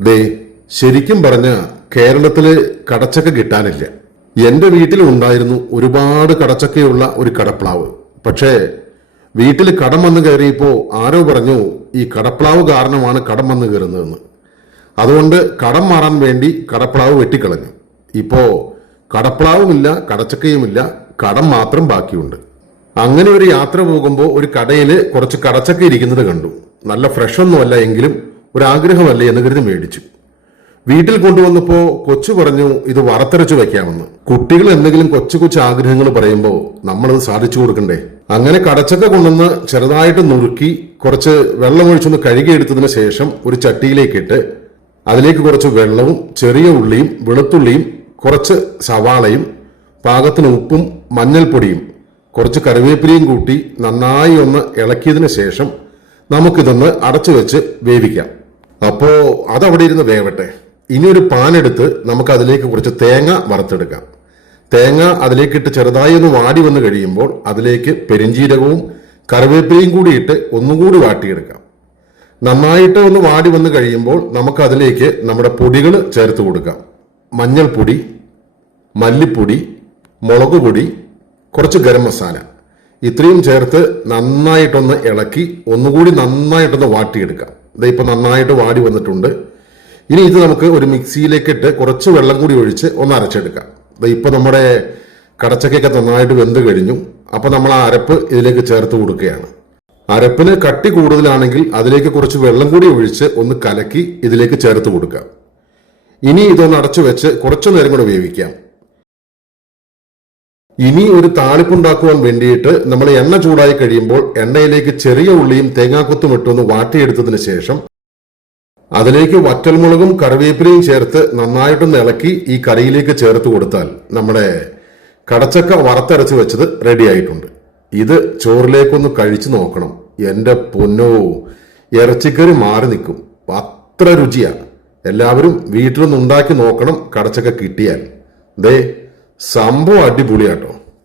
ദേ, ശരിക്കും പറഞ്ഞ കേരളത്തില് കടച്ചക്ക കിട്ടാനില്ല. എന്റെ വീട്ടിൽ ഉണ്ടായിരുന്നു ഒരുപാട് കടച്ചക്കയുള്ള ഒരു കടപ്ലാവ്. പക്ഷേ വീട്ടിൽ കടം വന്ന് കയറിയപ്പോ ആരോ പറഞ്ഞു ഈ കടപ്ലാവ് കാരണമാണ് കടം വന്ന് കയറുന്നതെന്ന്. അതുകൊണ്ട് കടം മാറാൻ വേണ്ടി കടപ്ലാവ് വെട്ടിക്കളഞ്ഞു. ഇപ്പോ കടപ്ലാവുമില്ല, കടച്ചക്കയുമില്ല, കടം മാത്രം ബാക്കിയുണ്ട്. അങ്ങനെ ഒരു യാത്ര പോകുമ്പോൾ ഒരു കടയിൽ കുറച്ച് കടച്ചക്ക ഇരിക്കുന്നത് കണ്ടു. നല്ല ഫ്രഷ് ഒന്നുമല്ല, എങ്കിലും ഒരാഗ്രഹമല്ലേ എന്ന് കരുതി മേടിച്ചു. വീട്ടിൽ കൊണ്ടുവന്നപ്പോ കൊച്ചു പറഞ്ഞു ഇത് വറുത്തരച്ചു വയ്ക്കാമെന്ന്. കുട്ടികൾ എന്തെങ്കിലും കൊച്ചു കൊച്ചു ആഗ്രഹങ്ങൾ പറയുമ്പോൾ നമ്മളത് സാധിച്ചു കൊടുക്കണ്ടേ. അങ്ങനെ കടച്ചക്ക കൊണ്ടുവന്ന് ചെറുതായിട്ട് നുറുക്കി കുറച്ച് വെള്ളമൊഴിച്ചൊന്ന് കഴുകിയെടുത്തതിന് ശേഷം ഒരു ചട്ടിയിലേക്കിട്ട് അതിലേക്ക് കുറച്ച് വെള്ളവും ചെറിയ ഉള്ളിയും വെളുത്തുള്ളിയും കുറച്ച് സവാളയും പാകത്തിന് ഉപ്പും മഞ്ഞൾപ്പൊടിയും കുറച്ച് കറിവേപ്പിലയും കൂട്ടി നന്നായി ഒന്ന് ഇളക്കിയതിന് ശേഷം നമുക്കിതൊന്ന് അടച്ചു വെച്ച് വേവിക്കാം. അപ്പോ അതവിടെ ഇരുന്ന് വേവട്ടെ. ഇനി ഒരു പാൻ എടുത്ത് നമുക്ക് അതിലേക്ക് കുറച്ച് തേങ്ങ വറുത്തെടുക്കാം. തേങ്ങ അതിലേക്കിട്ട് ചെറുതായി ഒന്ന് വാടി വന്ന് കഴിയുമ്പോൾ അതിലേക്ക് പെരിഞ്ചീരകവും കറിവേപ്പിലയും കൂടി ഇട്ട് ഒന്നുകൂടി വാട്ടിയെടുക്കാം. നന്നായിട്ട് ഒന്ന് വാടി വന്ന് കഴിയുമ്പോൾ നമുക്ക് അതിലേക്ക് നമ്മുടെ പൊടികൾ ചേർത്ത് കൊടുക്കാം. മഞ്ഞൾപ്പൊടി, മല്ലിപ്പൊടി, മുളക് പൊടി, കുറച്ച് ഗരം മസാല, ഇത്രയും ചേർത്ത് നന്നായിട്ടൊന്ന് ഇളക്കി ഒന്നുകൂടി നന്നായിട്ടൊന്ന് വാട്ടിയെടുക്കാം. ഇതിപ്പോ നന്നായിട്ട് വാടി വന്നിട്ടുണ്ട്. ഇനി ഇത് നമുക്ക് ഒരു മിക്സിയിലേക്ക് ഇട്ട് കുറച്ച് വെള്ളം കൂടി ഒഴിച്ച് ഒന്ന് അരച്ചെടുക്കാം. ഇപ്പൊ നമ്മുടെ കടച്ചക്കയൊക്കെ നന്നായിട്ട് വെന്ത് കഴിഞ്ഞു. അപ്പൊ നമ്മൾ ആ അരപ്പ് ഇതിലേക്ക് ചേർത്ത് കൊടുക്കുകയാണ്. അരപ്പിന് കട്ടി കൂടുതലാണെങ്കിൽ അതിലേക്ക് കുറച്ച് വെള്ളം കൂടി ഒഴിച്ച് ഒന്ന് കലക്കി ഇതിലേക്ക് ചേർത്ത് കൊടുക്കാം. ഇനി ഇതൊന്ന് അടച്ചു വെച്ച് കുറച്ചു നേരം കൂടെ വേവിക്കാം. ഇനി ഒരു താളിപ്പുണ്ടാക്കുവാൻ വേണ്ടിയിട്ട് നമ്മൾ എണ്ണ ചൂടായി കഴിയുമ്പോൾ എണ്ണയിലേക്ക് ചെറിയ ഉള്ളിയും തേങ്ങാക്കൊത്തും ഇട്ടൊന്ന് വാട്ടിയെടുത്തതിന് ശേഷം അതിലേക്ക് വറ്റൽമുളകും കറിവേപ്പിലയും ചേർത്ത് നന്നായിട്ടൊന്ന് ഇളക്കി ഈ കറിയിലേക്ക് ചേർത്ത് കൊടുത്താൽ നമ്മുടെ കടച്ചക്ക വറുത്തരച്ച് വെച്ചത് റെഡി ആയിട്ടുണ്ട്. ഇത് ചോറിലേക്കൊന്ന് കഴിച്ചു നോക്കണം. എന്റെ പൊന്നോ, ഇറച്ചിക്കറി മാറി നിൽക്കും, അത്ര രുചിയാണ്. എല്ലാവരും വീട്ടിലൊന്ന് ഉണ്ടാക്കി നോക്കണം. കടച്ചക്ക കിട്ടിയാൽ ദേ സംഭവം അടിപൊളിയാട്ടോ.